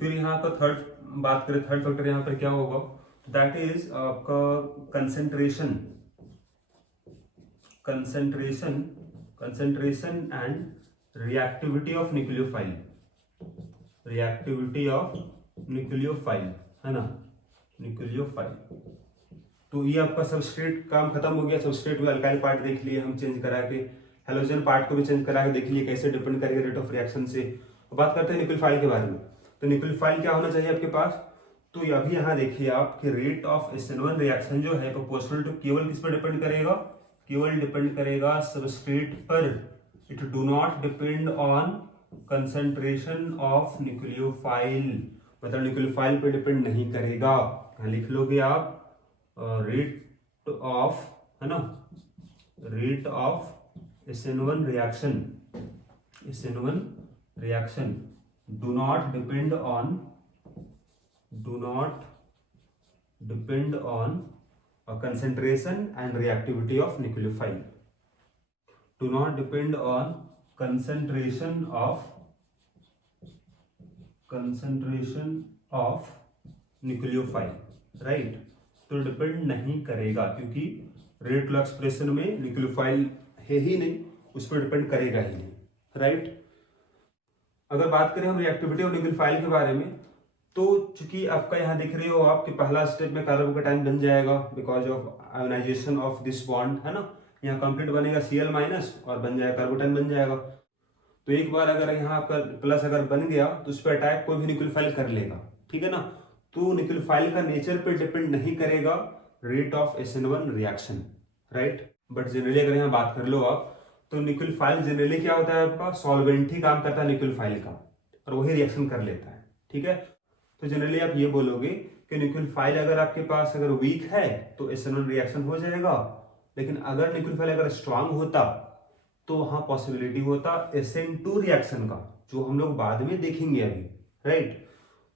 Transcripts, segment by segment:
फिर यहाँ का थर्ड बात करें, थर्ड फैक्टर यहाँ पर क्या होगा, दैट इज आपका concentration and reactivity of nucleophile, है ना, न्यूक्लियोफाइल। तो ये आपका सबस्ट्रेट काम खत्म हो गया, सबस्ट्रेट में अल्काइल पार्ट देख लिए हम चेंज करा के, हेलोजन पार्ट को भी चेंज करा के देख लिए कैसे डिपेंड करेगा रेट ऑफ रिएक्शन से। बात करते हैं न्यूक्लियोफाइल के बारे में। तो न्यूक्लियोफाइल क्या होना चाहिए आपके पास, तो अभी यहाँ देखिए आप कि रेट ऑफ SN1 रिएक्शन जो है प्रोपोर्शनल टू केवल किस पर डिपेंड करेगा, केवल डिपेंड करेगा सबस्ट्रेट पर। It do not depend on concentration of nucleophile, मतलब न्यूक्लियोफाइल पे डिपेंड नहीं करेगा। यहाँ लिख लोगे आप रेट ऑफ, है ना, rate of SN1 reaction do not depend on concentration and reactivity of nucleophile, do not depend on concentration of nucleophile, right। तो डिपेंड नहीं करेगा क्योंकि रेट लॉ एक्सप्रेशन में न्यूक्लियोफाइल है ही नहीं, उस पर डिपेंड करेगा ही नहीं, राइट। अगर बात करें हम रिएक्टिविटी ऑफ न्यूक्लियोफाइल के बारे में, तो चूंकि आपका यहाँ दिख रहे हो आपके पहला स्टेप में कार्बोकेटाइन बन जाएगा because of ionisation of this bond, है ना। यहाँ कंप्लीट बनेगा Cl- और बन जाएगा कार्बोकेटाइन बन जाएगा। तो एक बार अगर यहाँ आपका प्लस अगर बन गया तो उस पर अटैक कोई भी न्यूक्लियोफाइल कर लेगा, ठीक है ना। तो न्यूक्लियोफाइल का नेचर पे डिपेंड नहीं करेगा rate of SN1 reaction, right. But generally अगर यहाँ बात कर लो आप, तो न्यूक्लियोफाइल जनरली क्या होता है आपका, सॉल्वेंट ही काम करता है न्यूक्लियोफाइल का और वही रिएक्शन कर लेता है, ठीक है। तो जनरली आप ये बोलोगे कि न्यूक्लियोफाइल अगर आपके पास अगर वीक है तो SN1 रिएक्शन हो जाएगा, लेकिन अगर न्यूक्लियोफाइल अगर स्ट्रांग होता तो वहां पॉसिबिलिटी होता SN2 रिएक्शन का, जो हम लोग बाद में देखेंगे अभी, राइट।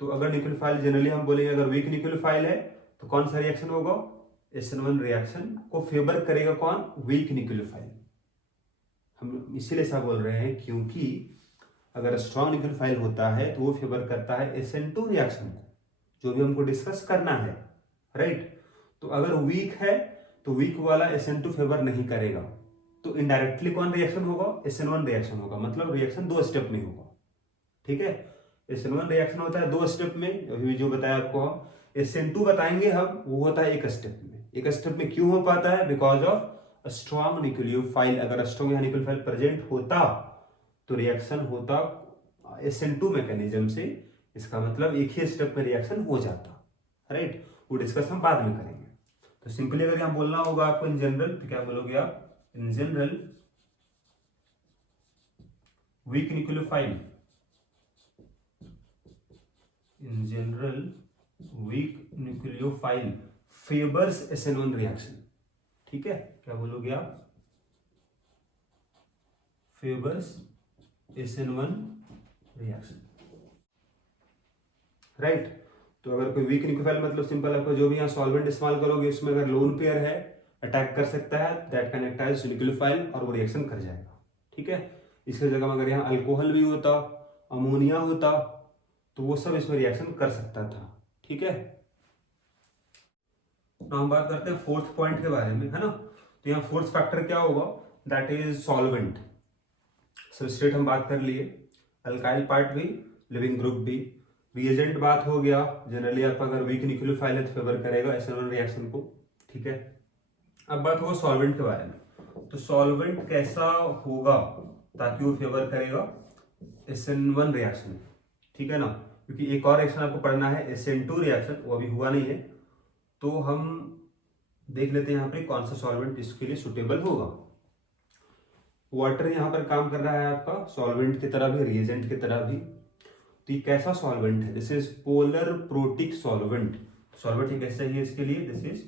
तो अगर न्यूक्लियोफाइल जनरली हम बोलेंगे अगर वीक न्यूक्लियोफाइल है तो कौन सा रिएक्शन होगा, SN1 रिएक्शन को फेवर करेगा कौन, वीक न्यूक्लियोफाइल। हम इसीलिए ऐसा बोल रहे हैं क्योंकि अगर स्ट्रॉन्ग न्यूक्लियोफाइल होता है तो वो फेवर करता है SN2 रिएक्शन को, जो भी हमको डिस्कस करना है, राइट। तो अगर वीक है तो वीक वाला SN2 फेवर नहीं करेगा, तो इनडायरेक्टली कौन रिएक्शन होगा, SN1 रिएक्शन होगा। मतलब रिएक्शन 2 स्टेप में होगा, ठीक है। SN1 रिएक्शन होता है 2 स्टेप में, अभी जो बताया आपको हम। SN2 बताएंगे हम, वो होता है 1 स्टेप में। 1 स्टेप में क्यों हो पाता है, बिकॉज ऑफ स्ट्रॉन्ग न्यूक्लियोफाइल। अगर स्ट्रॉन्ग यहाँ न्यूक्लियोफाइल प्रेजेंट होता तो रिएक्शन होता SN2 मैकेनिज्म से, इसका मतलब एक ही स्टेप में रिएक्शन हो जाता, राइट। वो डिस्कस हम बाद में करेंगे। तो सिंपली अगर यहाँ बोलना होगा आपको इन जनरल, तो क्या बोलोगे आप, in general weak nucleophile, in general weak nucleophile favours SN1 reaction, ठीक है। क्या बोलोगे आप, फेवर्स SN1 रिएक्शन, राइट। तो अगर कोई वीक न्यूक्लियोफाइल मतलब सिंपल आपको जो भी यहाँ सॉल्वेंट इस्तेमाल करोगे उसमें अगर लोन पेयर है, अटैक कर सकता है, that can act as nucleophile और वो रिएक्शन कर जाएगा, ठीक है। इसकी जगह में अगर यहाँ अल्कोहल भी होता, अमोनिया होता, तो वो सब इसमें रिएक्शन कर सकता था, ठीक है। तो हम बात करते हैं फोर्थ पॉइंट के बारे में, है ना। तो यहाँ फोर्थ फैक्टर क्या होगा, दैट इज सॉल्वेंट। सबस्ट्रेट हम बात कर लिए, अल्काइल पार्ट भी, लिविंग ग्रुप भी। रिएजेंट बात हो गया, जनरली आप अगर वीक न्यूक्लियोफाइल है तो फेवर करेगा SN1 रिएक्शन को, ठीक है। अब बात होगा सॉल्वेंट के बारे में। तो सॉल्वेंट कैसा होगा ताकि वो फेवर करेगा SN1 रिएक्शन, ठीक है ना। क्योंकि एक और रिएक्शन आपको पढ़ना है SN2 रिएक्शन, वो अभी हुआ नहीं है, तो हम देख लेते हैं यहाँ पे कौन सा सॉल्वेंट इसके लिए सुटेबल होगा। वाटर यहाँ पर काम कर रहा है आपका सॉल्वेंट की तरह भी, रिएजेंट की तरह भी। तो ये कैसा सॉल्वेंट है, this is polar protic solvent. Solvent ये कैसा है इसके लिए, this is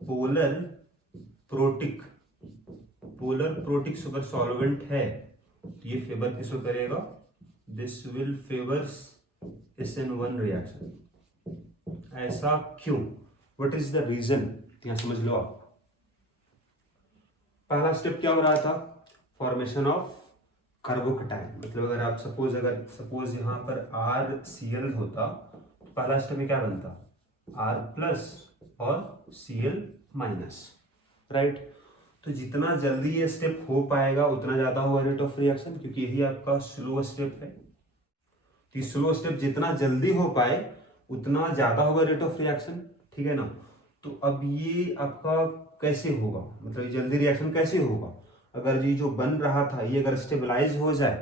polar protic. Polar protic अगर सॉल्वेंट है तो ये फेवर किसको करेगा, this will favours SN1 reaction. ऐसा क्यों, व्हाट इज द रीजन, यहां समझ लो आप। पहला स्टेप क्या हो रहा था, फॉर्मेशन ऑफ कार्बोकेटायन। मतलब अगर आप सपोज यहाँ पर RCl होता तो पहला स्टेप में क्या बनता, R+ और Cl-, राइट। तो जितना जल्दी ये स्टेप हो पाएगा उतना ज्यादा होगा रेट ऑफ रिएक्शन, क्योंकि यही आपका स्लो स्टेप है। तो स्लो स्टेप जितना जल्दी हो पाए उतना ज्यादा होगा रेट ऑफ रिएक्शन, ठीक है ना। तो अब ये आपका कैसे होगा, मतलब जल्दी रिएक्शन कैसे होगा, अगर ये जो बन रहा था ये अगर स्टेबलाइज हो जाए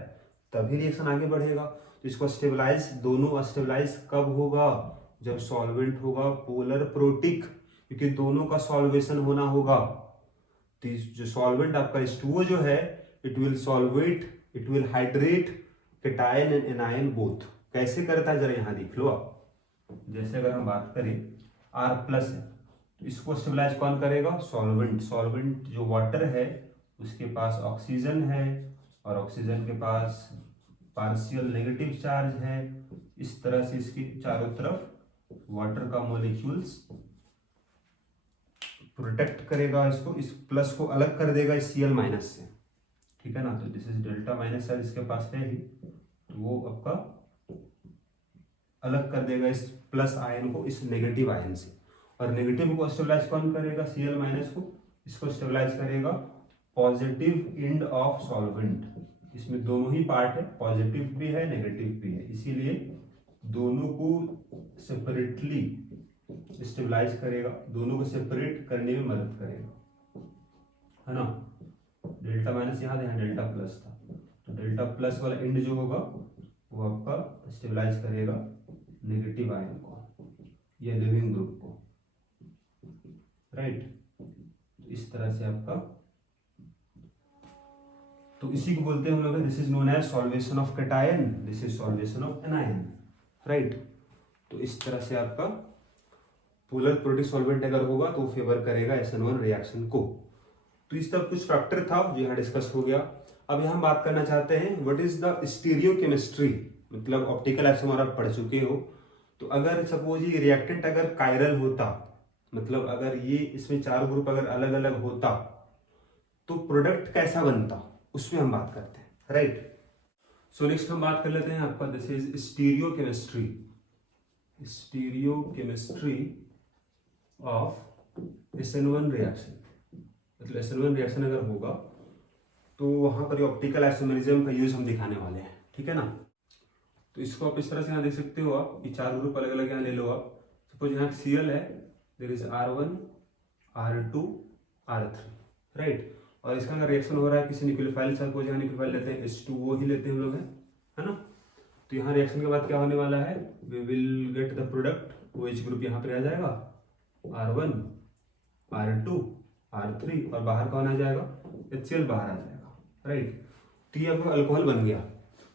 तभी रिएक्शन आगे बढ़ेगा। तो इसको स्टेबलाइज, दोनों स्टेबलाइज कब होगा, जब सॉल्वेंट होगा पोलर प्रोटिक, क्योंकि दोनों का सॉल्वेशन होना होगा। तो जो सॉल्वेंट आपका H2O जो है, it will hydrate cation and anion both. कैसे करता है जरा यहाँ देख लो आप। जैसे अगर हम बात करें R+ है तो इसको स्टेबलाइज कौन करेगा, सॉल्वेंट जो वाटर है उसके पास ऑक्सीजन है और ऑक्सीजन के पास पार्शियल नेगेटिव चार्ज है। इस तरह से इसके चारों तरफ वाटर का मॉलिक्यूल्स प्रोटेक्ट करेगा इसको, इस प्लस को अलग कर देगा इस Cl- से, ठीक है ना। तो this is delta minus charge इसके पास है ही, तो वो आपका अलग कर देगा इस प्लस आयन को इस नेगेटिव आयन से। और नेगेटिव को स्टेबलाइज कौन करेगा, Cl- को, इसको स्टेबलाइज करेगा पॉजिटिव एंड ऑफ सॉल्वेंट। इसमें दोनों ही पार्ट है, पॉजिटिव भी है नेगेटिव भी है, इसीलिए दोनों को सेपरेटली स्टेबलाइज करेगा, दोनों को सेपरेट करने में मदद करेगा, है ना। डेल्टा माइनस यहाँ डेल्टा प्लस था, तो डेल्टा प्लस वाला एंड जो होगा वो आपका स्टेबलाइज करेगा नेगेटिव आयन को या लिविंग ग्रुप को, राइट। इस तरह से आपका, तो इसी को बोलते हैं हम लोग, this is known as solvation of cation, this is solvation of anion, right. तो इस तरह से आपका पोलर प्रोटिक सॉल्वेंट अगर होगा तो फेवर करेगा SN1 रिएक्शन को। तो इस तरह कुछ फैक्टर था जो यहाँ डिस्कस हो गया। अब यहाँ बात करना चाहते हैं व्हाट इज द स्टीरियोकेमिस्ट्री, मतलब ऑप्टिकल आइसोमर आप पढ़ चुके हो। तो अगर सपोज ये रिएक्टेंट अगर कायरल होता, मतलब अगर ये इसमें चार ग्रुप अगर अलग अलग होता तो प्रोडक्ट कैसा बनता, उसमें हम बात करते हैं, राइट। सो नेक्स्ट हम बात कर लेते हैं आपका, this is stereochemistry of SN1 reaction. मतलब SN1 रिएक्शन अगर होगा तो वहां पर ऑप्टिकल आइसोमेरिज्म का यूज हम दिखाने वाले हैं, ठीक है ना। तो इसको आप इस तरह से यहाँ देख सकते हो आप, ये चार ग्रुप अलग अलग यहाँ ले लो आप। सपोज यहाँ Cl है, there is R1 R2 R3, right. और इसका अगर रिएक्शन हो रहा है किसी न्यूक्लियोफाइल, सपोज यहाँ न्यूक्लियोफाइल लेते हैं H2O ही लेते हैं हम लोग, है ना। तो यहाँ रिएक्शन के बाद क्या होने वाला है, we will get the product, OH group यहाँ पर आ जाएगा R1 R2 R3 और बाहर कौन आ जाएगा, HCl बाहर आ जाएगा, राइट। तो ये आपका अल्कोहल बन गया।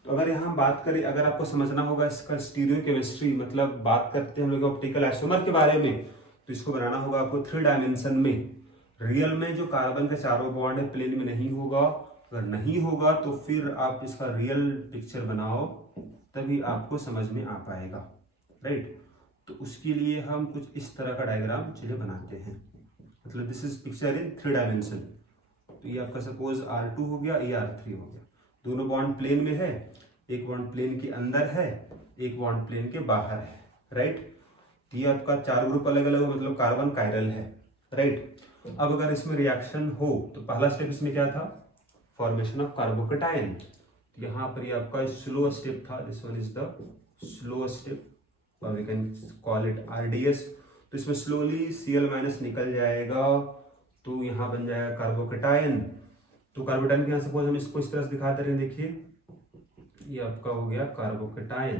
तो अगर यहाँ बात करें, अगर आपको समझना होगा इसका स्टीरियोकेमिस्ट्री, मतलब बात करते हैं हम लोग ऑप्टिकल आइसोमर के बारे में, तो इसको बनाना होगा आपको 3 डायमेंशन में। रियल में जो कार्बन का चारों बॉन्ड है प्लेन में नहीं होगा, अगर नहीं होगा तो फिर आप इसका रियल पिक्चर बनाओ, तभी आपको समझ में आ पाएगा, राइट। तो उसके लिए हम कुछ इस तरह का डायग्राम चलिए बनाते हैं, मतलब this is picture in 3 dimension. तो ये आपका सपोज R2 हो गया, ये R3 हो गया, दोनों बॉन्ड प्लेन में है, एक बॉन्ड प्लेन के अंदर है, एक बॉन्ड प्लेन के बाहर है, राइट। तो ये आपका चार ग्रुप अलग अलग, मतलब कार्बन कायरल है, राइट। अब अगर इसमें रिएक्शन हो तो पहला स्टेप इसमें क्या था, फॉर्मेशन ऑफ कार्बोकेटायन। यहाँ पर ये आपका स्लो स्टेप था, this one is the slow step और we can call it RDS। तो इसमें स्लोली Cl- निकल जाएगा, तो यहाँ बन जाएगा कार्बोकेटायन। तो कार्बोकेटायन के यहाँ सपोज हम इसको इस तरह से दिखाते रहे, देखिए ये आपका हो गया carbocation,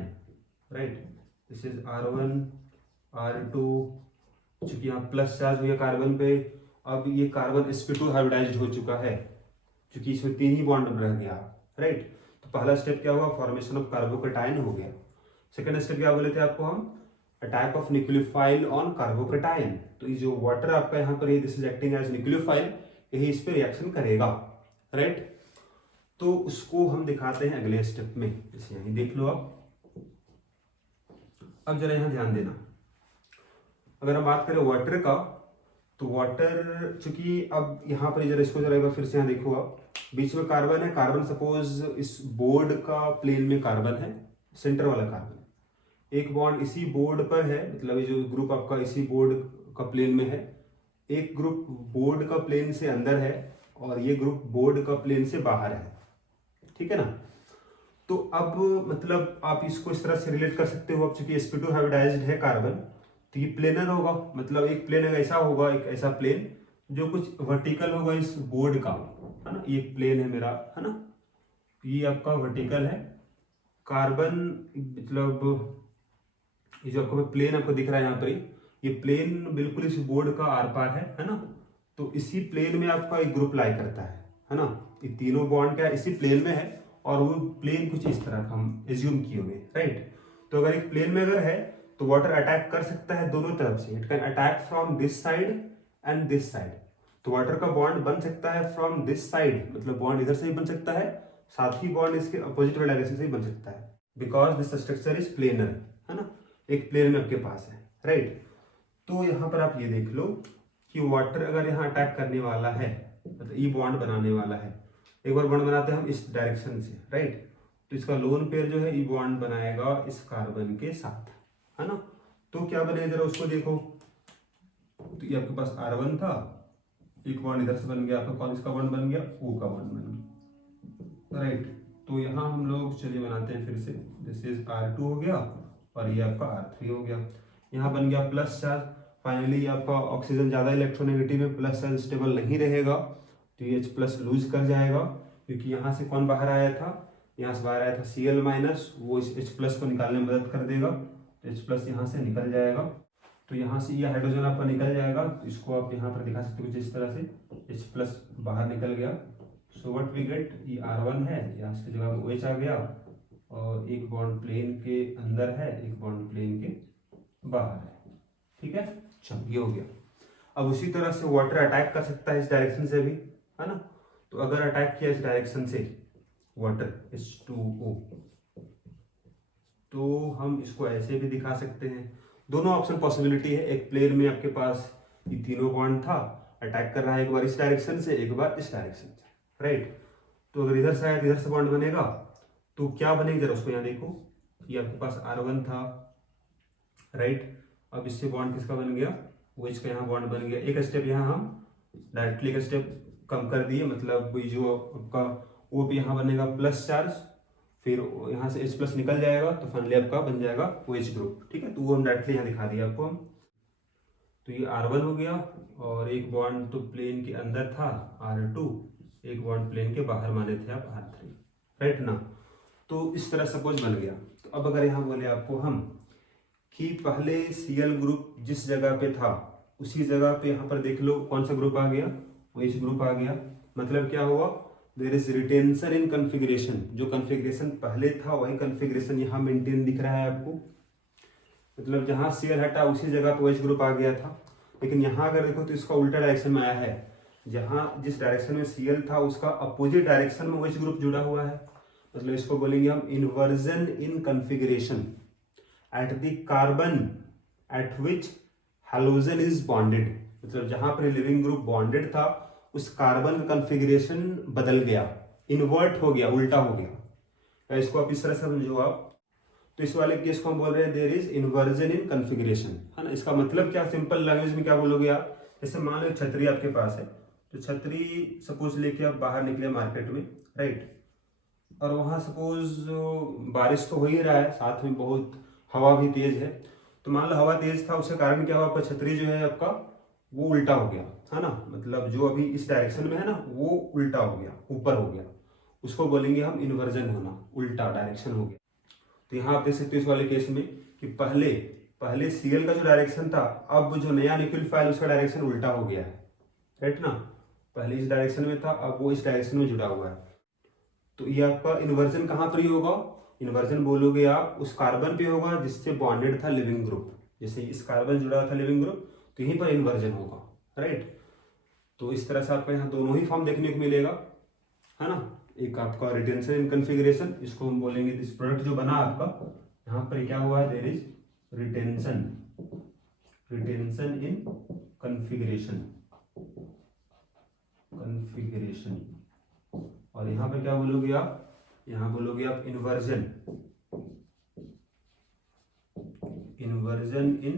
right. This is R1 R2, चूंकि यहाँ प्लस चार्ज हो गया कार्बन पे, अब ये कार्बन sp2 हाइब्रिडाइज्ड हो चुका है, क्योंकि इसमें 3 ही बॉन्ड रह गया, राइट। तो पहला स्टेप क्या हुआ, फॉर्मेशन ऑफ कार्बोकेटायन हो गया। सेकेंड स्टेप क्या बोले थे आपको हम, attack of nucleophile on carbocation. तो ये जो वाटर आपका यहाँ पर, this is acting as nucleophile, यही इस पे रिएक्शन करेगा, राइट। तो उसको हम दिखाते हैं अगले स्टेप में, इसे यहीं देख लो आप। अब जरा यहाँ ध्यान देना, अगर हम बात करें वाटर का, तो वाटर चूंकि अब यहाँ पर जरा इसको जरा एक बार फिर से यहाँ देखो आप, बीच में कार्बन है, कार्बन सपोज इस बोर्ड का प्लेन में कार्बन है, सेंटर वाला कार्बन, एक बॉन्ड इसी बोर्ड पर है, मतलब ये जो ग्रुप आपका इसी बोर्ड का प्लेन में है, एक ग्रुप बोर्ड का प्लेन से अंदर है और ये ग्रुप बोर्ड का प्लेन से बाहर है, ठीक है ना। तो अब मतलब आप इसको इस तरह से रिलेट कर सकते हो, अब चूंकि sp2 हाइब्रिडाइज्ड है कार्बन, तो ये प्लेनर होगा, मतलब एक प्लेन ऐसा होगा, एक ऐसा प्लेन जो कुछ वर्टिकल होगा इस बोर्ड का, है ना। ये प्लेन है मेरा, है ना, ये आपका वर्टिकल है कार्बन, मतलब ये जो आपको प्लेन आपको दिख रहा है यहाँ पर, ये प्लेन बिल्कुल इस बोर्ड का आर पार है ना। तो इसी प्लेन में आपका एक ग्रुप लाई करता है ना। ये तीनों बॉन्ड क्या इसी प्लेन में है और वो प्लेन कुछ इस तरह का हम एज्यूम किए हुए, राइट। तो अगर एक प्लेन में अगर है तो वाटर अटैक कर सकता है दोनों तरफ से, it can attack from this side and this side. तो वाटर का बॉन्ड बन सकता है फ्रॉम दिस साइड, मतलब बॉन्ड इधर से ही बन सकता है, साथ ही बॉन्ड इसके अपोजिट डायरेक्शन से ही बन सकता है, because this structure is planar, है ना, एक प्लेन में आपके पास है, राइट। तो यहाँ पर आप ये देख लो कि वाटर अगर यहाँ अटैक करने वाला है, मतलब ई बॉन्ड बनाने वाला है, एक बार बॉन्ड बनाते हैं हम इस डायरेक्शन से, राइट। तो इसका लोन पेयर जो है ई बॉन्ड बनाएगा इस कार्बन के साथ, है ना। तो क्या बने जरा उसको देखो, तो ये आपके पास R1 था, एक बॉन्ड इधर से बन गया, आपका कौन इसका बॉन्ड बन गया, O का बॉन्ड बन गया, राइट। तो यहाँ हम लोग चलिए बनाते हैं फिर से, दिस इज R2 हो गया और ये आपका R3 हो गया, यहाँ बन गया प्लस चार्ज। फाइनली आपका ऑक्सीजन ज्यादा इलेक्ट्रोनेगेटिव में, प्लस चार्ज स्टेबल नहीं रहेगा, तो ये H प्लस लूज कर जाएगा, क्योंकि यहाँ से कौन बाहर आया था, यहाँ से बाहर आया था Cl माइनस, वो इस H प्लस को निकालने में मदद कर देगा, तो H प्लस यहाँ से निकल जाएगा। तो यहाँ से ये हाइड्रोजन आपका निकल जाएगा, तो इसको आप यहाँ पर दिखा सकते हो कुछ इस तरह से, H प्लस बाहर निकल गया। सो व्हाट वी गेट, ये R1 है, यहाँ से जगह OH आ गया और एक बॉन्ड प्लेन के अंदर है, एक बॉन्ड प्लेन के बाहर है, ठीक है। चलो ये हो गया। अब उसी तरह से वाटर अटैक कर सकता है इस डायरेक्शन से भी, है ना। तो अगर अटैक किया इस डायरेक्शन से वाटर H2O, तो हम इसको ऐसे भी दिखा सकते हैं, दोनों ऑप्शन पॉसिबिलिटी है। एक प्लेन में आपके पास ये तीनों बॉन्ड था, अटैक कर रहा है एक बार इस डायरेक्शन से, एक बार इस डायरेक्शन से, राइट। तो अगर इधर से आया तो इधर से बॉन्ड बनेगा, तो क्या बनेगा जरा उसको यहाँ देखो, ये आपके पास R1 था, राइट। अब इससे बॉन्ड किसका बन गया, OH का यहाँ बॉन्ड बन गया। एक स्टेप यहाँ हम डायरेक्टली एक स्टेप कम कर दिए, मतलब जो आपका O पे यहाँ बनेगा प्लस चार्ज, फिर यहाँ से H प्लस निकल जाएगा, तो फाइनली आपका बन जाएगा OH ग्रुप, ठीक है। तो वो हम डायरेक्टली यहाँ दिखा दिया आपको हम। तो ये R1 हो गया और एक बॉन्ड तो प्लेन के अंदर था R2, एक बॉन्ड प्लेन के बाहर माने थे आप R3, राइट ना। तो इस तरह सपोज बन गया। तो अब अगर यहाँ बोले आपको हम कि पहले Cl ग्रुप जिस जगह पे था उसी जगह पे यहाँ पर देख लो कौन सा ग्रुप आ गया, OH ग्रुप आ गया। मतलब क्या हुआ, there is retention in configuration, जो कन्फिग्रेशन पहले था वही कन्फिग्रेशन यहाँ मेंटेन दिख रहा है आपको, मतलब जहाँ Cl हटा उसी जगह पे OH ग्रुप आ गया था। लेकिन यहाँ अगर देखो तो इसका उल्टा डायरेक्शन में आया है, जहाँ जिस डायरेक्शन में Cl था उसका अपोजिट डायरेक्शन में OH ग्रुप जुड़ा हुआ है, मतलब इसको बोलेंगे हम inversion in configuration at the carbon eight which halogen is bonded. मतलब जहां पर लिविंग ग्रुप बॉन्डेड था उस कार्बन का कन्फिग्रेशन बदल गया, इन्वर्ट हो गया, उल्टा हो गया। इसको आप इस तरह से समझो आप। तो इस वाले केस को हम बोल रहे हैं there is inversion in configuration, है ना। इसका मतलब क्या, सिंपल लैंग्वेज में क्या बोलोगे आप, जैसे मान लो छतरी आपके पास है, तो छतरी सपोज लेके आप बाहर निकले मार्केट में, राइट। और वहां सपोज बारिश तो हो ही रहा है, साथ में बहुत हवा भी तेज है। तो मान लो हवा तेज था, उसके कारण क्या हुआ, आपका छतरी जो है आपका वो उल्टा हो गया, है ना। मतलब जो अभी इस डायरेक्शन में है ना वो उल्टा हो गया, ऊपर हो गया, उसको बोलेंगे हम इन्वर्जन होना, उल्टा डायरेक्शन हो गया। तो यहाँ आप देख सकते हो इस वाले केस में कि पहले Cl का जो डायरेक्शन था, अब जो नया न्यूक्लियोफाइल उसका डायरेक्शन उल्टा हो गया है, राइट ना। पहले इस डायरेक्शन में था, अब वो इस डायरेक्शन में जुड़ा हुआ है। तो ये आपका इन्वर्जन कहाँ पर ही होगा, इन्वर्जन बोलोगे आप उस कार्बन पे होगा जिससे बॉन्डेड था लिविंग ग्रुप, जैसे इस कार्बन जुड़ा था लिविंग ग्रुप, तो यहीं पर इन्वर्जन होगा, राइट। तो इस तरह से आपको यहाँ दोनों ही फॉर्म देखने को मिलेगा, है ना। एक आपका रिटेंशन इन कन्फिग्रेशन, इसको हम बोलेंगे दिस प्रोडक्ट जो बना आपका, यहाँ पर क्या हुआ है, there is retention in configuration, और यहाँ पर क्या बोलोगे आप, यहाँ बोलोगे आप इन्वर्जन, इन्वर्जन इन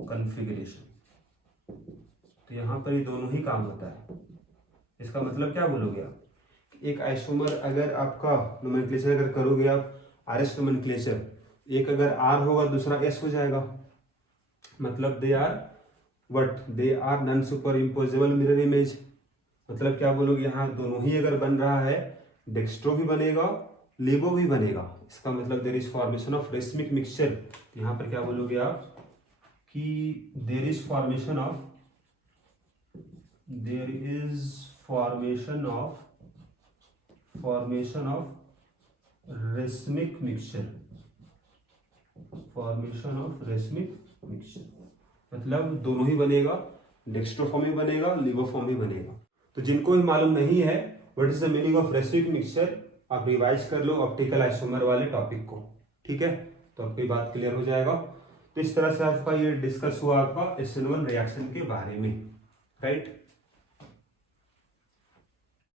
कॉन्फ़िगरेशन। तो यहाँ पर ये दोनों ही काम होता है। इसका मतलब क्या बोलोगे आप, एक आइसोमर अगर आपका नोमेनक्लेचर अगर करोगे आप RS नोमेनक्लेचर, एक अगर R होगा दूसरा S हो जाएगा, मतलब they are what, they are non superimposable mirror image. मतलब क्या बोलोगे, यहाँ दोनों ही अगर बन रहा है, डेक्स्ट्रो भी बनेगा, लेबो भी बनेगा। इसका मतलब there is formation of racemic mixture. यहाँ पर क्या बोलोगे आप कि there is formation of, there is formation of racemic mixture, formation of racemic mixture. मतलब दोनों ही बनेगा, डेक्स्ट्रो फॉर्म भी बनेगा, लिबो फॉर्म भी बनेगा। तो जिनको भी मालूम नहीं है what is the meaning of racemic mixture, आप रिवाइज कर लो ऑप्टिकल आइसोमर वाले टॉपिक को, ठीक है। तो आपकी बात क्लियर हो जाएगा। तो इस तरह से आपका ये डिस्कस हुआ आपका SN1 रिएक्शन के बारे में, राइट।